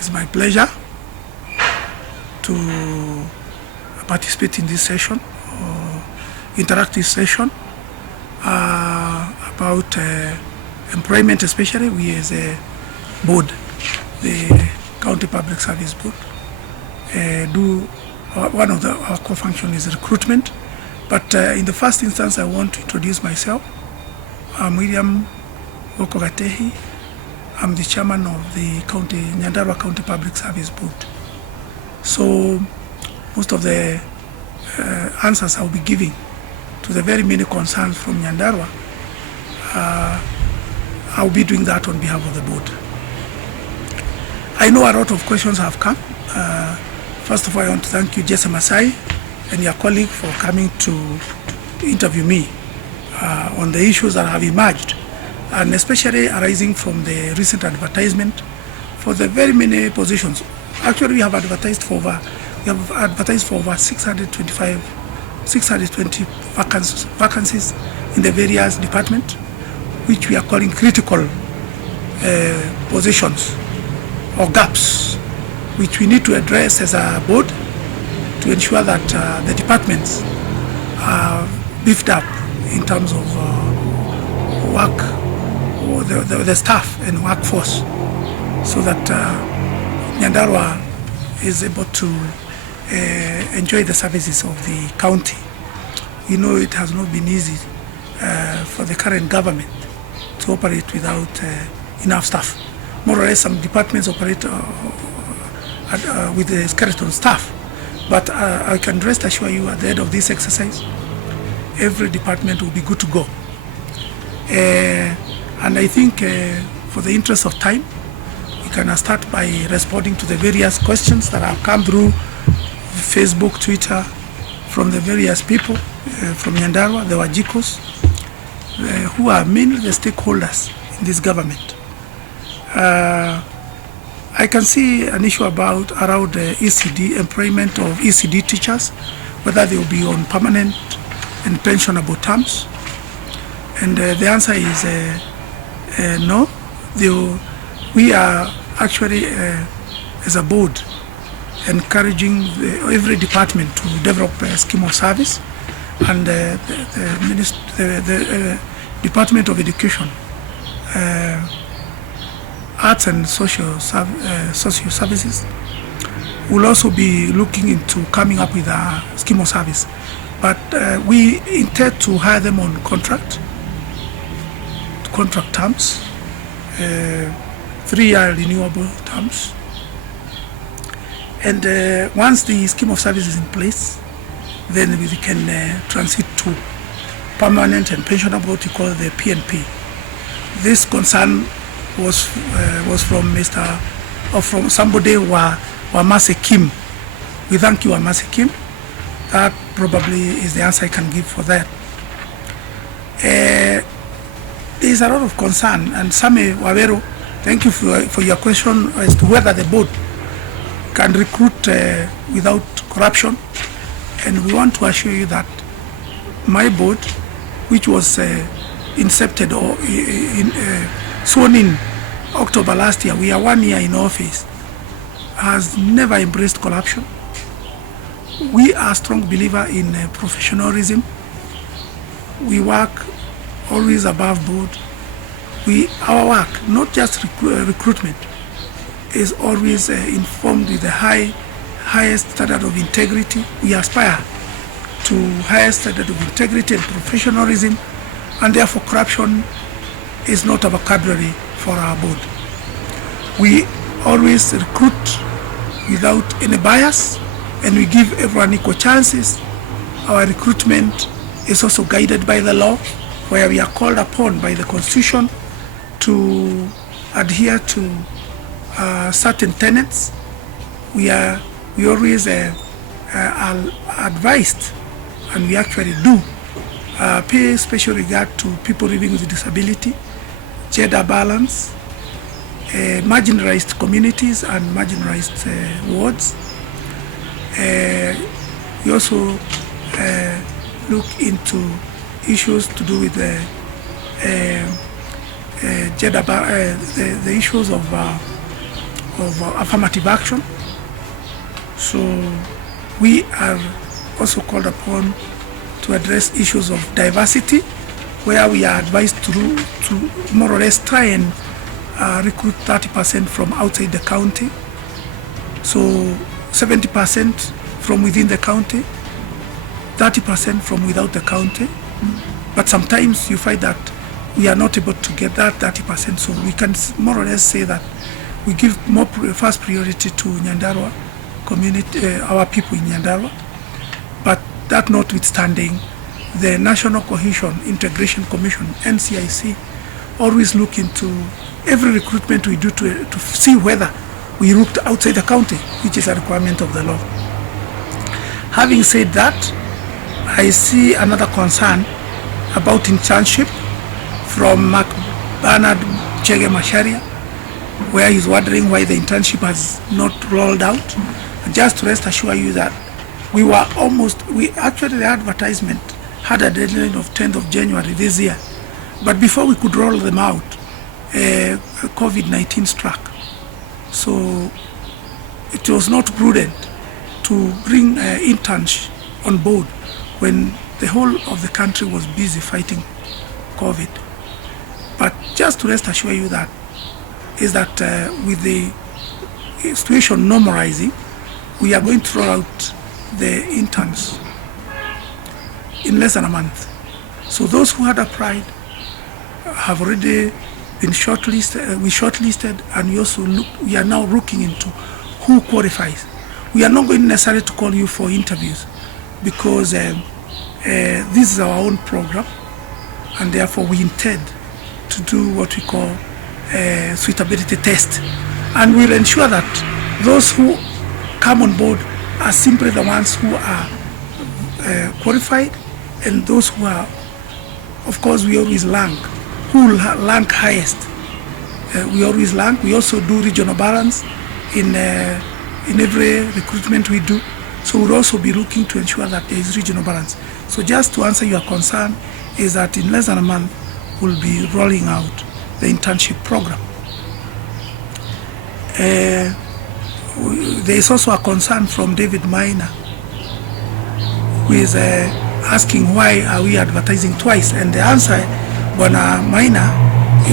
It's my pleasure to participate in this session, interactive session about employment, especially we as a board, the County Public Service Board, one of our core functions is recruitment. But in the first instance, I want to introduce myself. I'm William Gatehi. I'm the chairman of the Nyandarua County Public Service Board. So most of the answers I'll be giving to the very many concerns from Nyandarua, I'll be doing that on behalf of the board. I know a lot of questions have come. First of all, I want to thank you, Jesse Masai, and your colleague for coming to interview me on the issues that have emerged, and especially arising from the recent advertisement for the very many positions. Actually, we have advertised for over 620 vacancies in the various departments, which we are calling critical positions or gaps, which we need to address as a board to ensure that the departments are beefed up in terms of work, or the staff and workforce, so that Nyandarua is able to enjoy the services of the county. You know, it has not been easy for the current government to operate without enough staff. More or less, some departments operate with the skeleton staff. But I can rest assure you, at the end of this exercise, every department will be good to go. And I think for the interest of time, we can start by responding to the various questions that have come through Facebook, Twitter, from the various people from Nyandarua, the Wajikos, who are mainly the stakeholders in this government. I can see an issue around ECD, employment of ECD teachers, whether they will be on permanent and pensionable terms. And the answer is no. We are actually, as a board, encouraging every department to develop a scheme of service, and the Department of Education, Arts and Social Services will also be looking into coming up with a scheme of service. But we intend to hire them on contract terms, 3-year renewable terms. And once the scheme of service is in place, then we can transit to permanent and pensionable, what we call the PNP. This concern was from from somebody Wamase Kim. We thank you, Wamase Kim. That probably is the answer I can give for that. There is a lot of concern, and Same Wawero, thank you for your question as to whether the board can recruit without corruption. And we want to assure you that my board, which was incepted or sworn in October last year, we are 1 year in office, has never embraced corruption. We are a strong believer in professionalism. We work always above board. Our work, not just recruitment, is always informed with the highest standard of integrity. We aspire to highest standard of integrity and professionalism, and therefore corruption is not a vocabulary for our board. We always recruit without any bias, and we give everyone equal chances. Our recruitment is also guided by the law, where we are called upon by the Constitution to adhere to certain tenets. We always are advised, and we actually do pay special regard to people living with disability, gender balance, marginalized communities and marginalized wards. We also look into issues to do with the issues of of affirmative action. So we are also called upon to address issues of diversity, where we are advised to more or less try and recruit 30% from outside the county. So 70% from within the county, 30% from without the county. But sometimes you find that we are not able to get that 30%, so we can more or less say that we give more first priority to Nyandarua community, our people in Nyandarua. But that notwithstanding, the National Cohesion Integration Commission, NCIC, always look into every recruitment we do to see whether we looked outside the county, which is a requirement of the law. Having said that, I see another concern about internship from Mark Bernard Chege Masharia, where he's wondering why the internship has not rolled out. Just to rest assure you that we actually the advertisement had a deadline of 10th of January this year. But before we could roll them out, COVID-19 struck. So it was not prudent to bring interns on board when the whole of the country was busy fighting COVID. But just to rest assure you that with the situation normalizing, we are going to roll out the interns in less than a month. So those who had applied have already been shortlisted. We shortlisted, and we are now looking into who qualifies. We are not going necessarily to call you for interviews because this is our own program, and therefore we intend to do what we call a suitability test, and we'll ensure that those who come on board are simply the ones who are qualified, and those who are, of course, we always rank who will rank highest. We always rank. We also do regional balance in every recruitment we do. So we'll also be looking to ensure that there is regional balance. So just to answer your concern is that in less than a month, we'll be rolling out the internship program. There is also a concern from David Maina, who is asking why are we advertising twice, and the answer, Bwana Maina,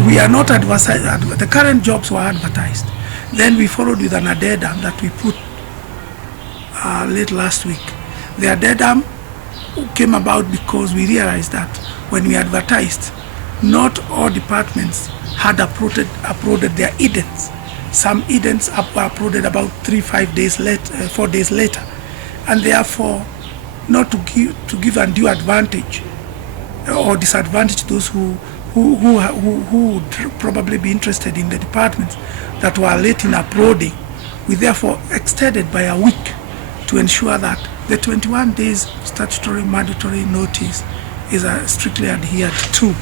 we are not advertising. The current jobs were advertised. Then we followed with an addendum that we put late last week. The addendum came about because we realized that when we advertised, not all departments had uploaded their idents. Some idents were uploaded about 4 days later, and therefore not to give undue advantage or disadvantage those who would probably be interested in the departments that were late in uploading. We therefore extended by a week to ensure that the 21 days statutory mandatory notice is strictly adhered to.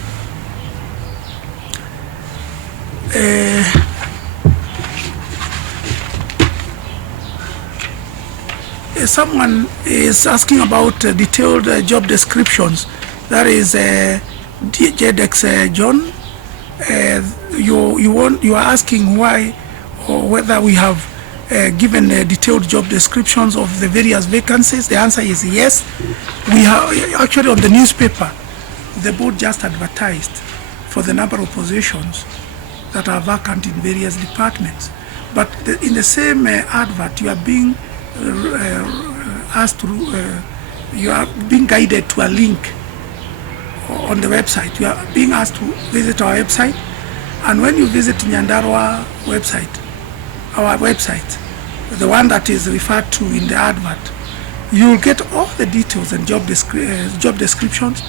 Someone is asking about detailed job descriptions. That is JDEX John. You are asking why or whether we have given detailed job descriptions of the various vacancies. The answer is yes. We have actually on the newspaper, the board just advertised for the number of positions that are vacant in various departments. But in the same advert, you are being you are being guided to a link on the website. You are being asked to visit our website, and when you visit Nyandarua website, our website, the one that is referred to in the advert, you will get all the details and job descriptions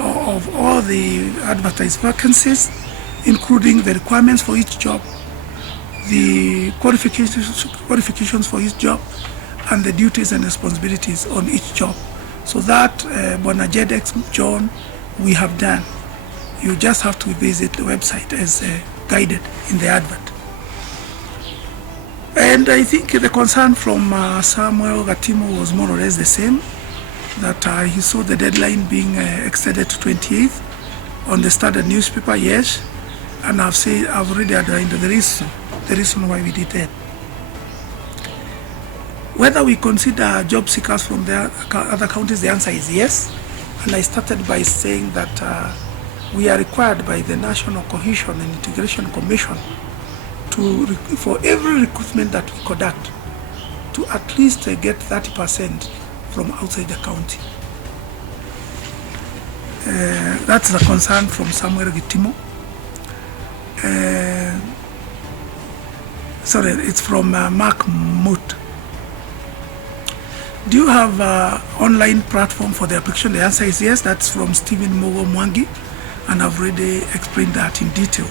of all the advertised vacancies, including the requirements for each job, the qualifications for each job, and the duties and responsibilities on each job. So that, Bwana JDEX John, we have done. You just have to visit the website as guided in the advert. And I think the concern from Samuel Gatimo was more or less the same, that he saw the deadline being extended to 28th on the Standard newspaper. Yes, and I've already outlined the reason why we did that. Whether we consider job seekers from the other counties, the answer is yes. And I started by saying that we are required by the National Cohesion and Integration Commission for every recruitment that we conduct to at least get 30% from outside the county. That's a concern from Samuel Gitimo. Sorry, it's from Mark Moot. Do you have an online platform for the application? The answer is yes. That's from Stephen Mogo Mwangi, and I've already explained that in detail.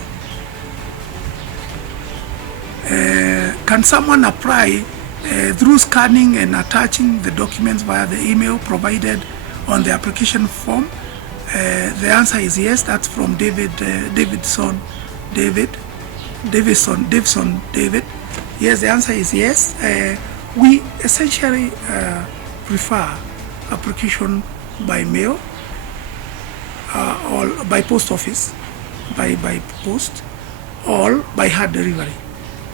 Can someone apply through scanning and attaching the documents via the email provided on the application form? The answer is yes. That's from Davidson David. Yes, the answer is yes. We essentially prefer application by mail or by post office, by post, or by hard delivery.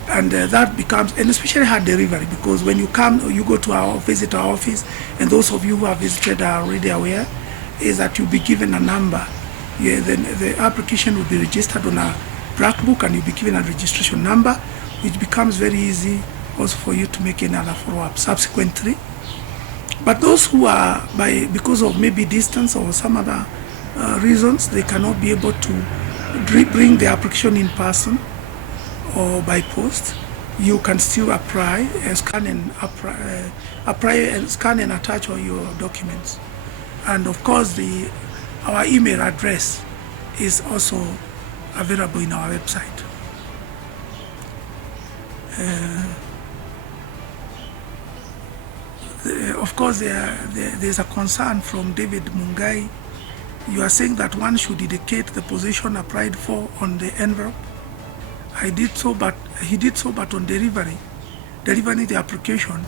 And that becomes, and especially hard delivery, because when you come, you go to visit our office, and those of you who have visited are already aware, is that you'll be given a number. Yeah, then the application will be registered on a black book, and you'll be given a registration number, which becomes very easy also for you to make another follow-up subsequently. But those who are, because of maybe distance or some other reasons, they cannot be able to bring the application in person or by post, you can still apply, scan and attach all your documents. And of course, our email address is also available in our website. Of course, there's a concern from David Mungai. You are saying that one should indicate the position applied for on the envelope. He did so, but on delivering the application,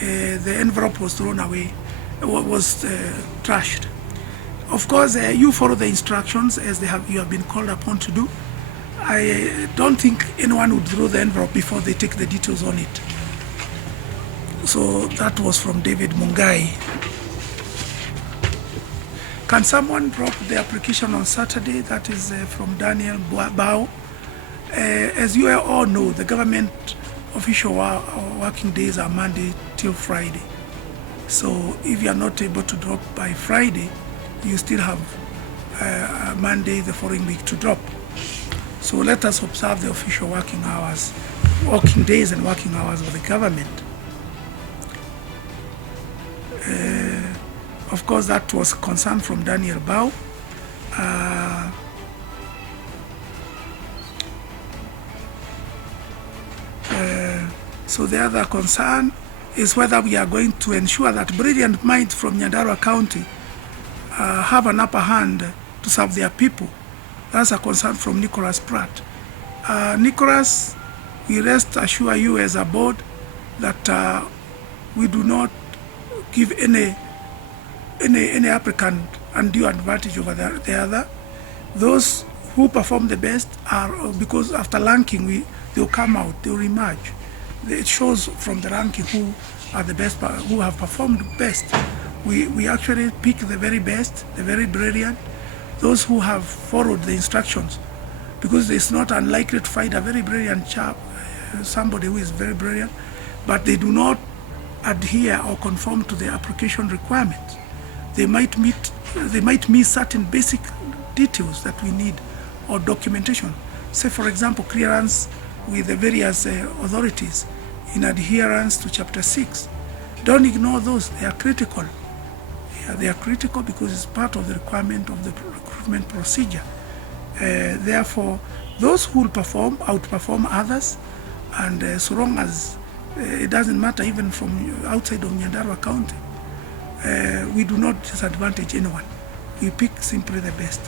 the envelope was thrown away, was trashed. Of course, you follow the instructions as you have been called upon to do. I don't think anyone would throw the envelope before they take the details on it. So that was from David Mungai. Can someone drop the application on Saturday? That is from Daniel Bao. As you all know, the government official working days are Monday till Friday. So if you are not able to drop by Friday, you still have Monday the following week to drop. So let us observe the official working days and working hours of the government. Of course, that was a concern from Daniel Bao. So the other concern is whether we are going to ensure that brilliant minds from Nyandarua County have an upper hand to serve their people. That's a concern from Nicholas Pratt. Nicholas, we rest assure you as a board that we do not give any applicant undue advantage over the other. Those who perform the best are, because after ranking, they'll come out, they'll emerge. It shows from the ranking who are the best, who have performed best. We actually pick the very best, the very brilliant, those who have followed the instructions, because it's not unlikely to find a very brilliant chap, somebody who is very brilliant, but they do not adhere or conform to the application requirements. They might miss certain basic details that we need, or documentation. Say, for example, clearance with the various authorities in adherence to Chapter 6. Don't ignore those. They are critical. Yeah, they are critical because it's part of the requirement of the recruitment procedure. Therefore, those who will outperform others, and so long as it doesn't matter even from outside of Nyandarua County, we do not disadvantage anyone. We pick simply the best.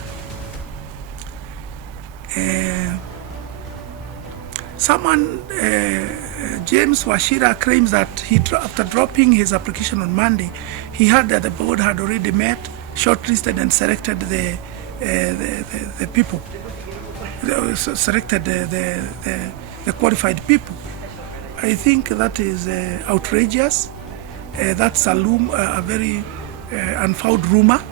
Someone, James Washira, claims that after dropping his application on Monday, he heard that the board had already met, shortlisted, and selected the qualified people. I think that is outrageous. That's a very unfounded rumor.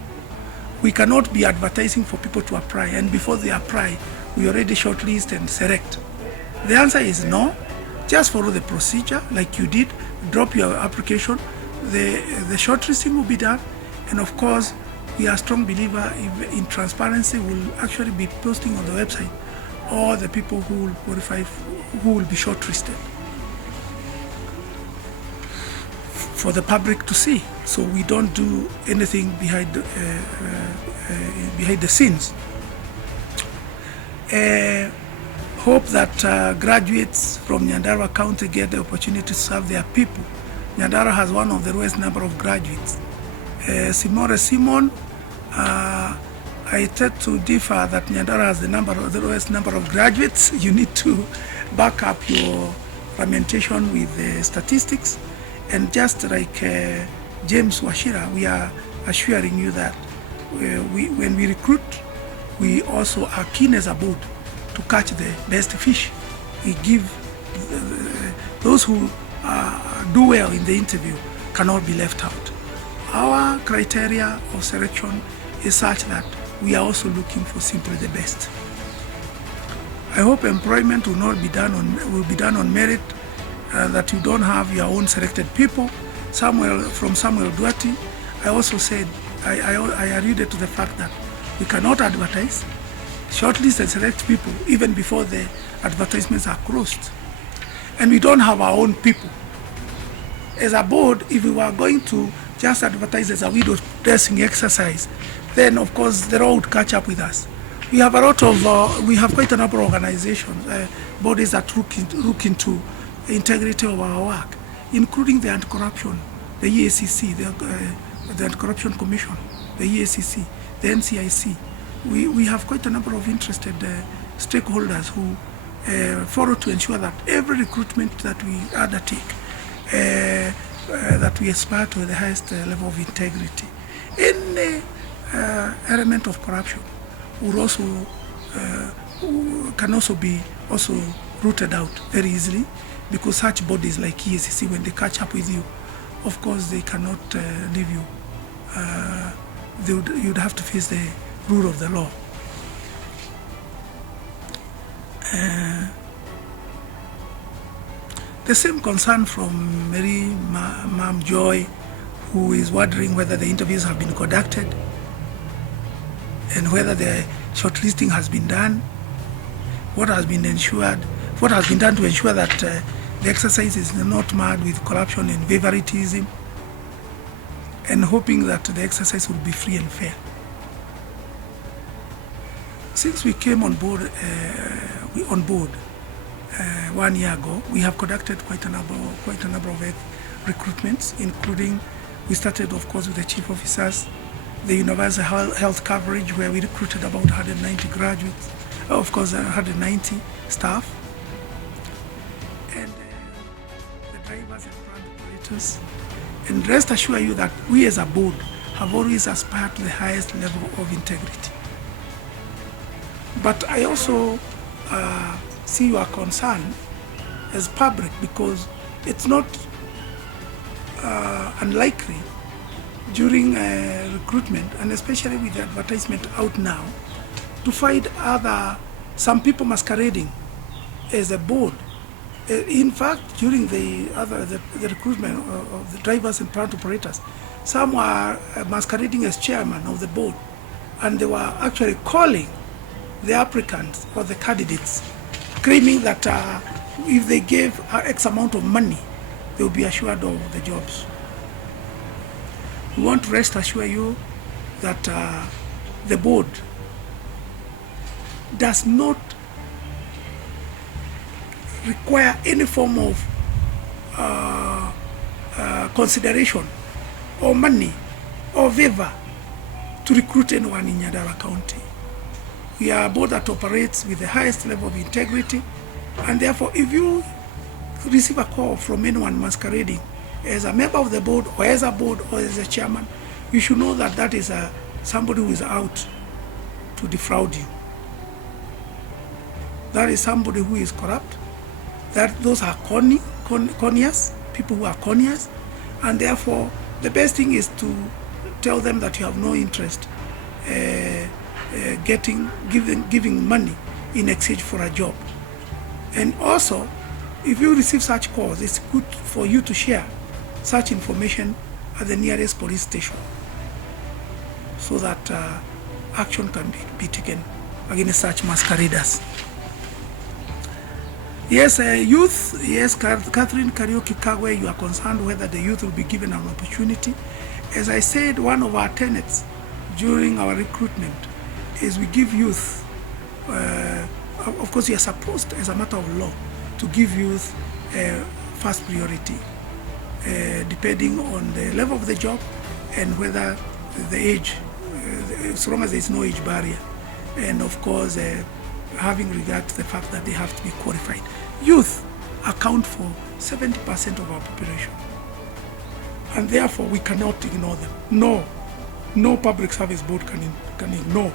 We cannot be advertising for people to apply, and before they apply, we already shortlist and select. The answer is no. Just follow the procedure like you did. Drop your application. The shortlisting will be done, and of course, we are a strong believer in transparency. We'll actually be posting on the website all the people who will qualify, who will be shortlisted for the public to see. So we don't do anything behind the scenes. Hope that graduates from Nyandarua County get the opportunity to serve their people. Nyandarua has one of the lowest number of graduates. Simon, I tend to differ that Nyandarua has the lowest number of graduates. You need to back up your lamentation with the statistics. And just like James Washira, we are assuring you that when we recruit, we also are keen as a board to catch the best fish. We give those who do well in the interview cannot be left out. Our criteria of selection is such that we are also looking for simply the best. I hope employment will not be done on merit. That you don't have your own selected people. From Samuel Duarte, I also said, I alluded to the fact that we cannot advertise, shortlist and select people even before the advertisements are closed. And we don't have our own people. As a board, if we were going to just advertise as a window dressing exercise, then of course the law would catch up with us. We have we have quite a number of organizations, bodies that look into integrity of our work, including the anti-corruption, the EACC, the Anti-Corruption Commission, the EACC, the NCIC. We have quite a number of interested stakeholders who follow to ensure that every recruitment that we undertake, that we aspire to the highest level of integrity. Any element of corruption can also be rooted out very easily, because such bodies like EACC, when they catch up with you, of course they cannot leave you. You'd have to face the rule of the law. The same concern from Mary Ma'am Joy, who is wondering whether the interviews have been conducted and whether the shortlisting has been done, what has been done to ensure that the exercise is not marred with corruption and favoritism, and hoping that the exercise will be free and fair. Since we came on board, 1 year ago, we have conducted quite a number of recruitments, including, we started of course with the chief officers, the universal health coverage, where we recruited about 190 graduates, of course 190 staff, and the drivers and brand operators. And rest assure you that we as a board have always aspired to the highest level of integrity. But I also see your concern as public, because it's not unlikely during recruitment, and especially with the advertisement out now, to find some people masquerading as a board. In fact, during the recruitment of the drivers and plant operators, some were masquerading as chairman of the board, and they were actually calling the applicants or the candidates, claiming that if they gave X amount of money, they will be assured of the jobs. We want to rest assure you that the board does not require any form of consideration or money or favor to recruit anyone in Nyandarua County. We are a board that operates with the highest level of integrity, and therefore if you receive a call from anyone masquerading as a member of the board or as a board or as a chairman, you should know that that is somebody who is out to defraud you. That is somebody who is corrupt. Those are coniers, people who are coniers, and therefore the best thing is to tell them that you have no interest giving money in exchange for a job. And also, if you receive such calls, it's good for you to share such information at the nearest police station so that action can be taken against such masqueraders. Yes, youth, yes, Catherine Kariuki Kagwe, you are concerned whether the youth will be given an opportunity. As I said, one of our tenets during our recruitment is we give youth, of course you are supposed as a matter of law to give youth first priority, depending on the level of the job and whether the age, as long as there is no age barrier, and of course having regard to the fact that they have to be qualified. Youth account for 70% of our population, and therefore we cannot ignore them. No public service board can ignore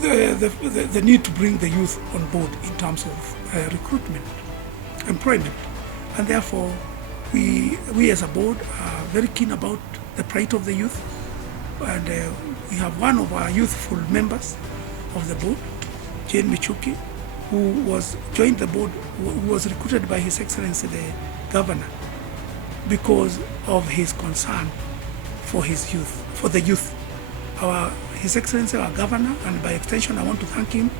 the need to bring the youth on board in terms of recruitment, employment, and therefore we as a board are very keen about the plight of the youth, and we have one of our youthful members of the board, Jane Michuki, who joined the board, who was recruited by His Excellency the Governor because of his concern for his youth, for the youth. His Excellency our Governor, and by extension I want to thank him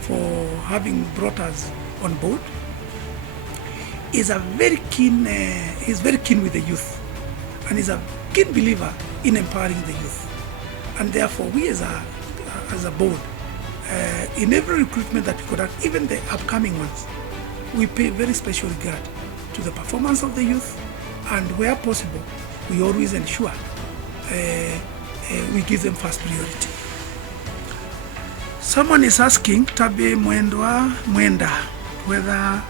for having brought us on board, is very keen with the youth, and is a keen believer in empowering the youth. And therefore we as a board, in every recruitment that we conduct, even the upcoming ones, we pay very special regard to the performance of the youth, and where possible we always ensure we give them first priority. Someone is asking, Tabe Mwenda, whether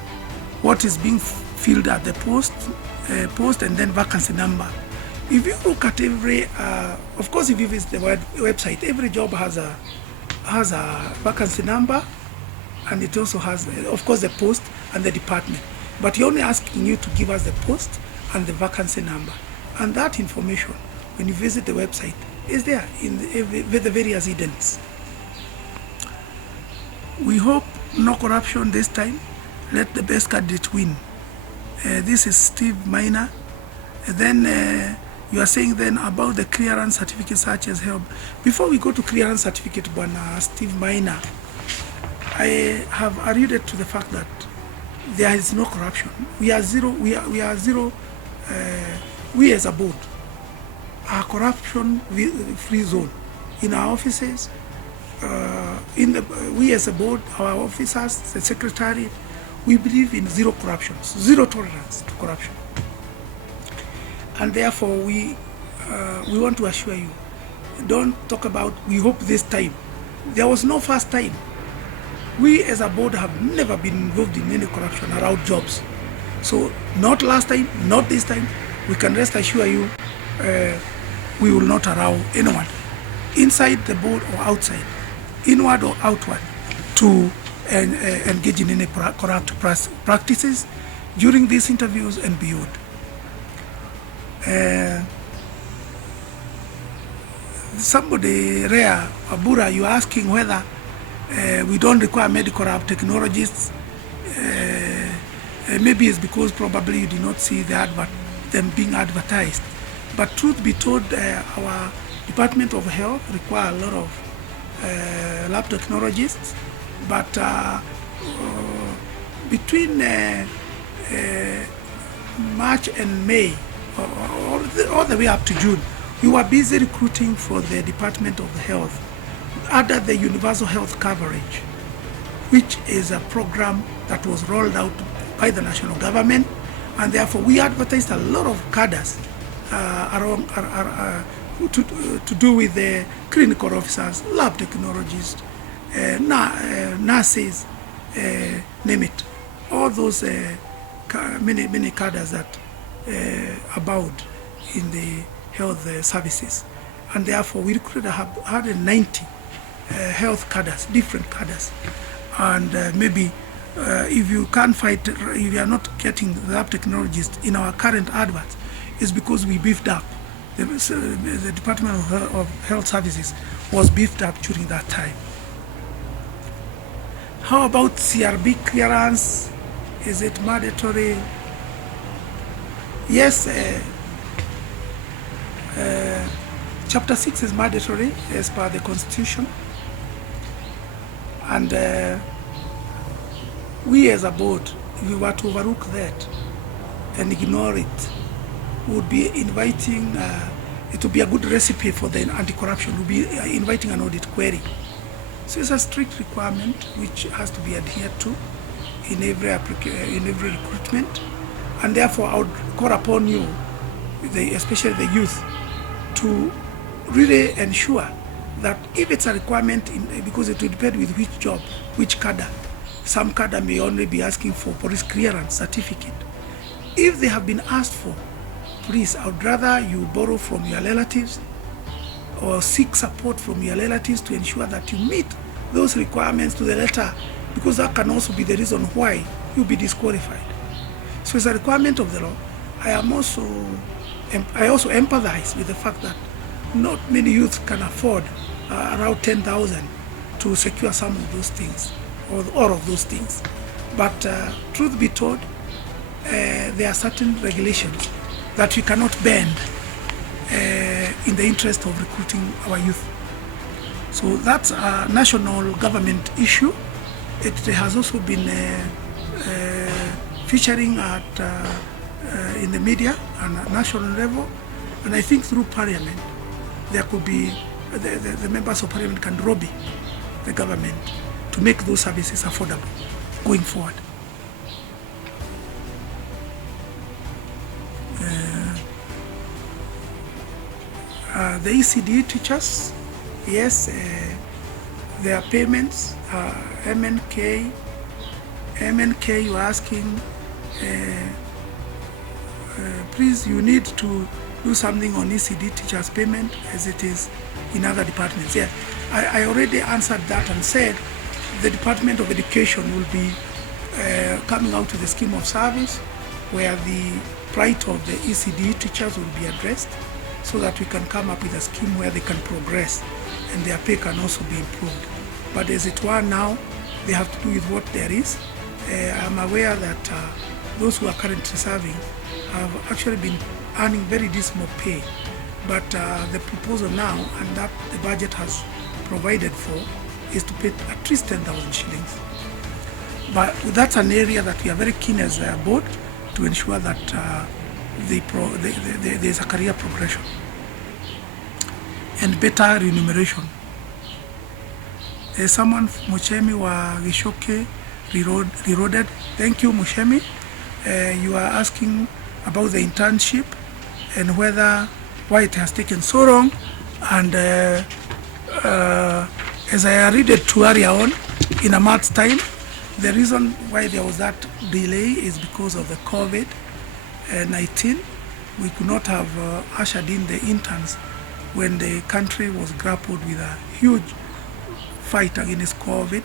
what is being filled at the post and then vacancy number. If you look at every, of course if you visit the website, every job has a vacancy number, and it also has, of course, the post and the department. But you're only asking you to give us the post and the vacancy number. And that information, when you visit the website, is there with the various idents. We hope no corruption this time. Let the best candidate win. This is Steve Minor. Then you are saying then about the clearance certificate such as help. Before we go to clearance certificate, Steve Minor, I have alluded to the fact that there is no corruption. We are zero. We as a board are corruption-free zone in our offices. We as a board, our officers, the secretary, we believe in zero corruption, zero tolerance to corruption. And therefore we want to assure you, don't talk about we hope this time. There was no first time. We as a board have never been involved in any corruption around jobs. So not last time, not this time. We can rest assure you we will not allow anyone inside the board or outside, inward or outward, to engage in any corrupt practices during these interviews and beyond. Somebody rare, Abura, you are asking whether we don't require medical technologists. Maybe it's because probably you did not see them being advertised. But truth be told, our Department of Health require a lot of lab technologists. But between March and May, all the way up to June, we were busy recruiting for the Department of Health under the Universal Health Coverage, which is a program that was rolled out by the national government, and therefore we advertised a lot of cadres to do with the clinical officers, lab technologists, nurses, name it. All those many cadres that abound in the health services. And therefore we recruited 190 health cadres, different cadres. And maybe if you can't fight, if you are not getting the app technologists in our current adverts, is because we beefed up. The Department of Health Services was beefed up during that time. How about CRB clearance? Is it mandatory? Yes, Chapter 6 is mandatory as per the Constitution. And we as a board, if we were to overlook that and ignore it, would be inviting, it would be a good recipe for the anti-corruption, would be inviting an audit query. So it's a strict requirement which has to be adhered to in every recruitment, and therefore I would call upon you, especially the youth, to really ensure that if it's a requirement, because it will depend with which job, which cadre. Some cadre may only be asking for police clearance certificate. If they have been asked for, please, I would rather you borrow from your relatives or seek support from your relatives to ensure that you meet those requirements to the letter, because that can also be the reason why you'll be disqualified. So it's a requirement of the law. I also empathize with the fact that not many youths can afford around 10,000 to secure some of those things, or all of those things. But truth be told, there are certain regulations that we cannot bend in the interest of recruiting our youth. So that's a national government issue. It has also been featuring in the media on a national level, and I think through Parliament there could be the members of Parliament can lobby the government to make those services affordable going forward. The ECD teachers, yes, their payments, MNK, you are asking, please, you need to do something on ECD teachers payment as it is in other departments. Yeah, I already answered that and said the Department of Education will be coming out with a scheme of service where the plight of the ECD teachers will be addressed, so that we can come up with a scheme where they can progress and their pay can also be improved. But as it were now, they have to do with what there is. I'm aware that those who are currently serving have actually been earning very dismal pay. But the proposal now, and that the budget has provided for, is to pay at least 10,000 shillings. But that's an area that we are very keen as a board to ensure that there's a career progression and better remuneration. There's someone, Muchemi wa Gishoke, reloaded. Thank you, Muchemi. You are asking about the internship and why it has taken so long. And as I alluded to earlier on, in a month's time, the reason why there was that delay is because of the COVID-19. We could not have ushered in the interns when the country was grappled with a huge fight against COVID.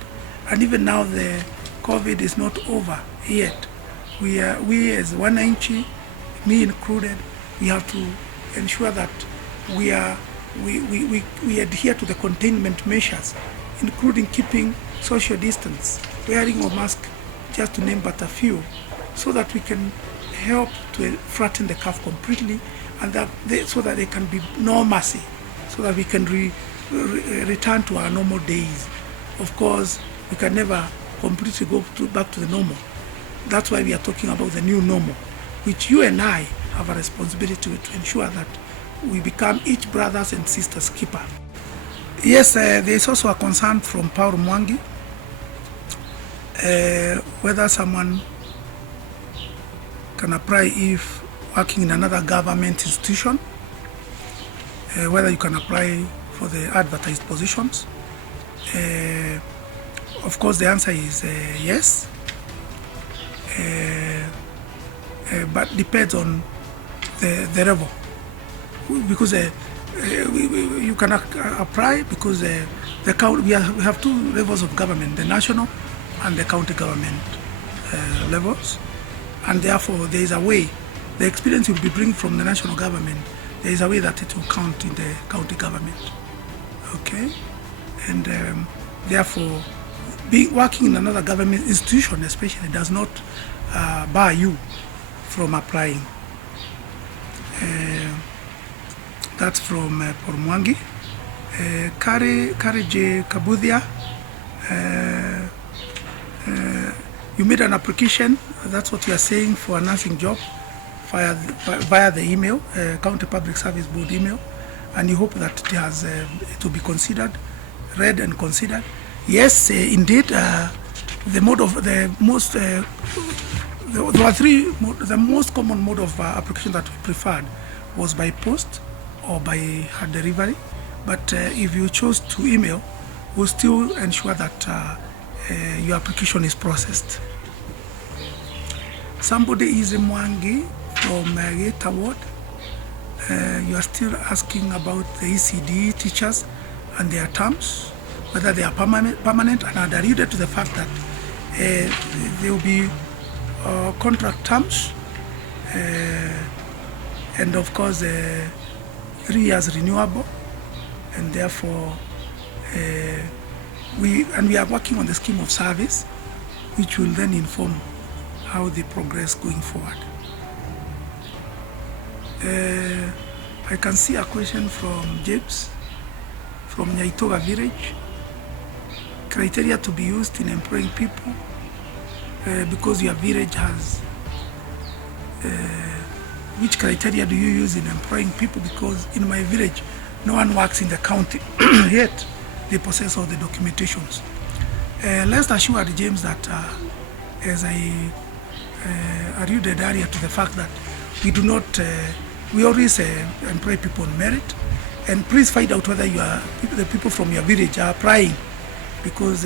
And even now the COVID is not over yet. We as Wananchi, me included, we have to ensure that we adhere to the containment measures, including keeping social distance, wearing a mask, just to name but a few, so that we can help to flatten the curve completely, and so that there can be normalcy, so that we can return to our normal days. Of course, we can never completely go back to the normal. That's why we are talking about the new normal, which you and I have a responsibility to ensure that we become each brothers and sisters keeper. Yes, there is also a concern from Paul Mwangi, whether someone can apply if working in another government institution, whether you can apply for the advertised positions. Of course, the answer is yes, but depends on the level, because you can apply because we have two levels of government: the national and the county government levels. And therefore, there is a way, the experience you'll be bringing from the national government, there is a way that it will count in the county government. Okay? And therefore, working in another government institution especially does not bar you from applying. That's from Pormwangi. Kari J. Kabudia, you made an application, that's what you are saying, for a nursing job via the email, County Public Service Board email, and you hope that it will be considered, read and considered. Yes, indeed, the most common mode of application that we preferred was by post or by hard delivery. But if you chose to email, we'll still ensure that your application is processed. Somebody is Mwangi from Gatehi Ward. You are still asking about the ECD teachers and their terms, whether they are permanent, and I alluded to the fact that there will be contract terms, and of course 3 years renewable, and therefore we are working on the scheme of service, which will then inform how they progress going forward. I can see a question from James from Nyaitoga village. Criteria to be used in employing people, because your village has, which criteria do you use in employing people? Because in my village, no one works in the county, yet they possess all the documentations. Let's assure James that, as I alluded earlier to the fact that we do not, we always employ people on merit, and please find out whether the people from your village are applying, because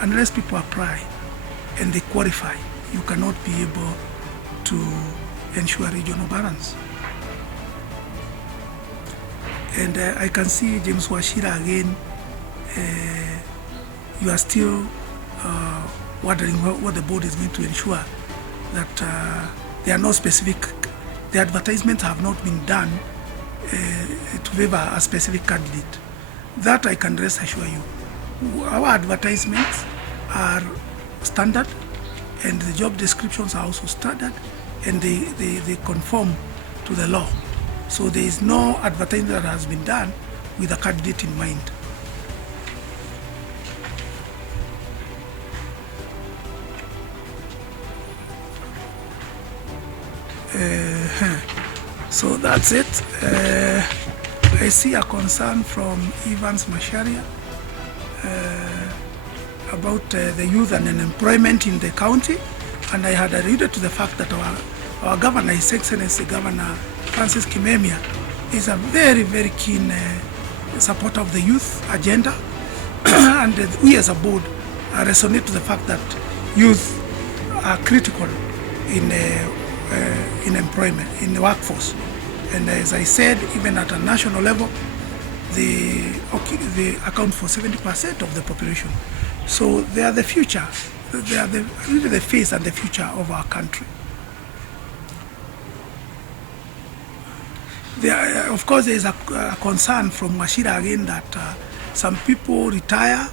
unless people apply and they qualify, you cannot be able to ensure regional balance. And I can see James Washira again. You are still wondering what the board is going to ensure that there are no specific, the advertisements have not been done to favor a specific candidate. That I can rest assure you. Our advertisements are standard, and the job descriptions are also standard, and they conform to the law. So there is no advertisement that has been done with a candidate in mind. So that's it. I see a concern from Evans Masharia about the youth and unemployment in the county, and I had alluded to the fact that our governor, His Excellency Governor Francis Kimemia, is a very, very keen supporter of the youth agenda, and we as a board resonate to the fact that youth are critical in employment, in the workforce. And as I said, even at a national level, they account for 70% of the population. So they are the future. They are really the face and the future of our country. Of course, there is a concern from Washira again that some people retire,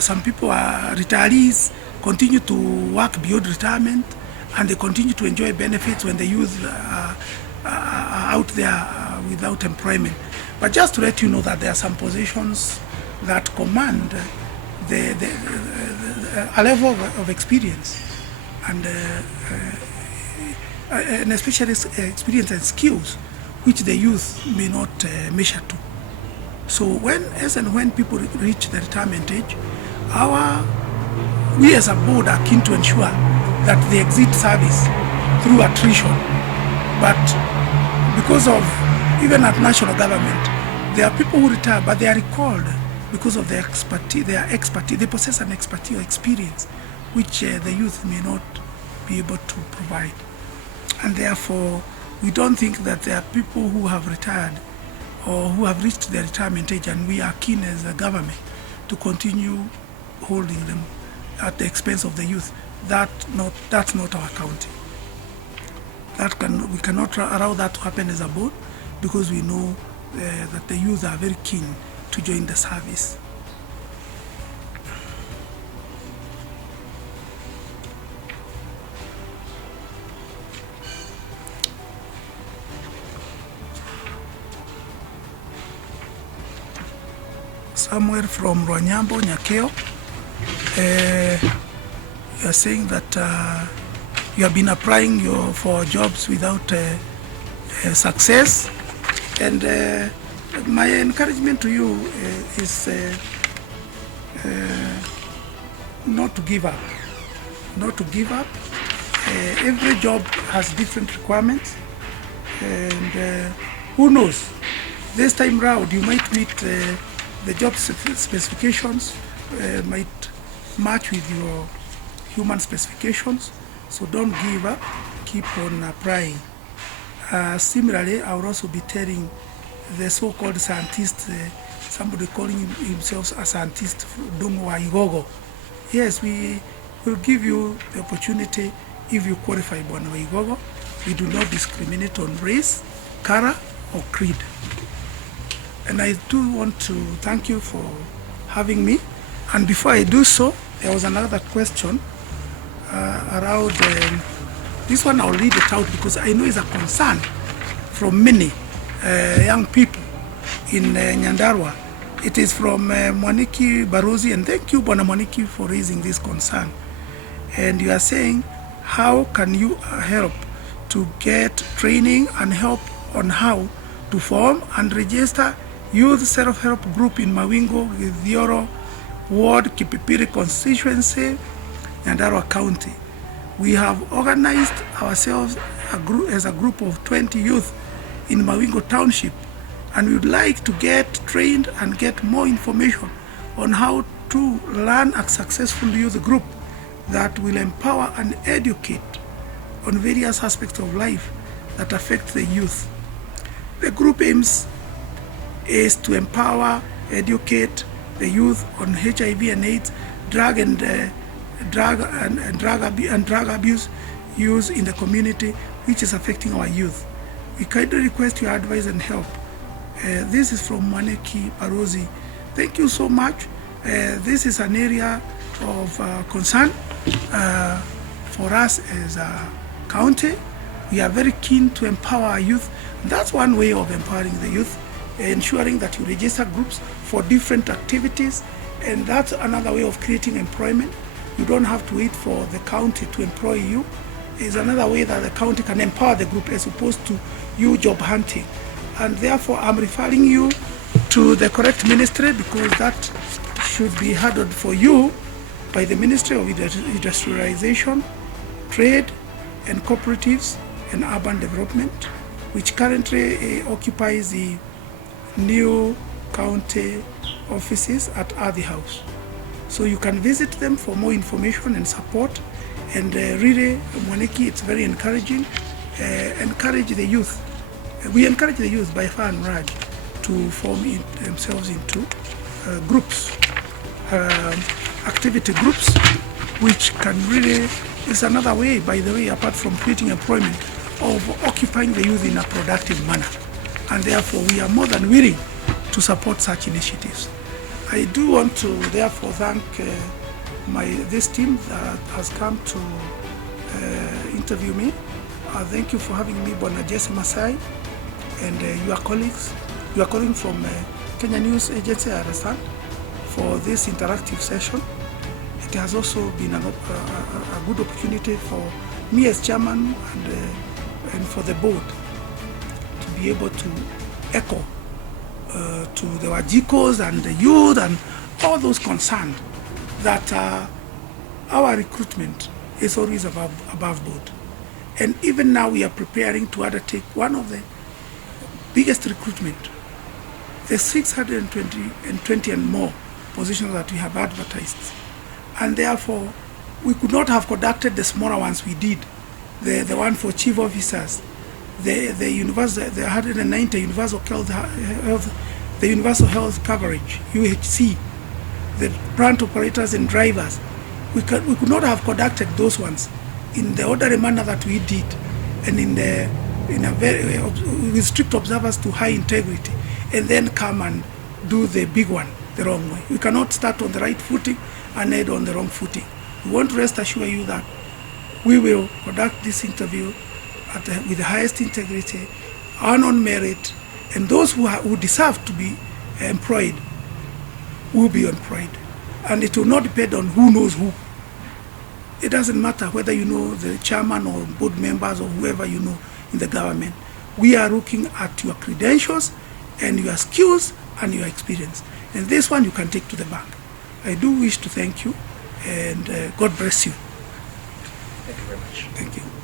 some people are retirees, continue to work beyond retirement, and they continue to enjoy benefits when the youth are out there without employment. But just to let you know that there are some positions that command a level of experience, and especially experience and skills which the youth may not measure to. So as and when people reach the retirement age, we as a board are keen to ensure that they exit service through attrition. But because of, even at national government, there are people who retire, but they are recalled because of their expertise. They possess an expertise or experience which the youth may not be able to provide. And therefore, we don't think that there are people who have retired or who have reached their retirement age, and we are keen as a government to continue holding them at the expense of the youth. That's not our county. We cannot allow that to happen as a board, because we know that the youth are very keen to join the service. Samuel from Rwanyambo, Nyakeo, you are saying that you have been applying for jobs without success, and my encouragement to you is not to give up. Not to give up. Every job has different requirements, and who knows, this time round you might meet the job specifications might match with your human specifications, so don't give up, keep on applying. Similarly, I will also be telling the so-called scientist, somebody calling himself a scientist, Dongo Waigogo. Yes, we will give you the opportunity if you qualify, Bwana Waigogo. We do not discriminate on race, color, or creed. And I do want to thank you for having me. And before I do so, there was another question around this one. I'll read it out because I know it's a concern from many young people in Nyandarua. It is from Mwaniki Barozi, and thank you, Bwana Mwaniki, for raising this concern. And you are saying, how can you help to get training and help on how to form and register youth self-help group in Mawingo, Githioro Ward, Kipipiri constituency, Nyandarua County. We have organized ourselves as a group of 20 youth in Mawingo Township, and we would like to get trained and get more information on how to run a successful youth group that will empower and educate on various aspects of life that affect the youth. The group aims is to empower, educate the youth on HIV and AIDS, drug abuse use in the community, which is affecting our youth. We kindly request your advice and help. This is from Mwaniki Barozi. Thank you so much. This is an area of concern for us as a county. We are very keen to empower our youth. That's one way of empowering the youth, ensuring that you register groups for different activities, and that's another way of creating employment. You don't have to wait for the county to employ you. It's another way that the county can empower the group as opposed to you job hunting. And therefore, I'm referring you to the correct ministry, because that should be handled for you by the Ministry of Industrialization, Trade and Cooperatives and Urban Development, which currently occupies the new county offices at Adi House. So you can visit them for more information and support. And really, Mwaniki, it's very encouraging. Encourage the youth. We encourage the youth by far and large to form themselves into groups, activity groups, which can really, is another way, by the way, apart from creating employment, of occupying the youth in a productive manner. And therefore, we are more than willing to support such initiatives. I do want to therefore thank this team that has come to interview me. Thank you for having me, Bwana Jesse Masai, and your colleagues. You are calling from Kenya News Agency, I understand, for this interactive session. It has also been a good opportunity for me as chairman and for the board to be able to echo to the Wajikos and the youth and all those concerned that our recruitment is always above board. And even now we are preparing to undertake one of the biggest recruitment, the 620 and more positions that we have advertised. And therefore, we could not have conducted the smaller ones we did, the one for chief officers, the 190 universal health, the universal health coverage, UHC, the plant operators and drivers, we could not have conducted those ones in the orderly manner that we did, and in a very with strict observance to high integrity, and then come and do the big one the wrong way. We cannot start on the right footing and end on the wrong footing. We want to rest assure you that we will conduct this interview with the highest integrity and on merit, and those who deserve to be employed will be employed. And it will not depend on who knows who. It doesn't matter whether you know the chairman or board members or whoever you know in the government. We are looking at your credentials and your skills and your experience. And this one you can take to the bank. I do wish to thank you, and God bless you. Thank you very much. Thank you.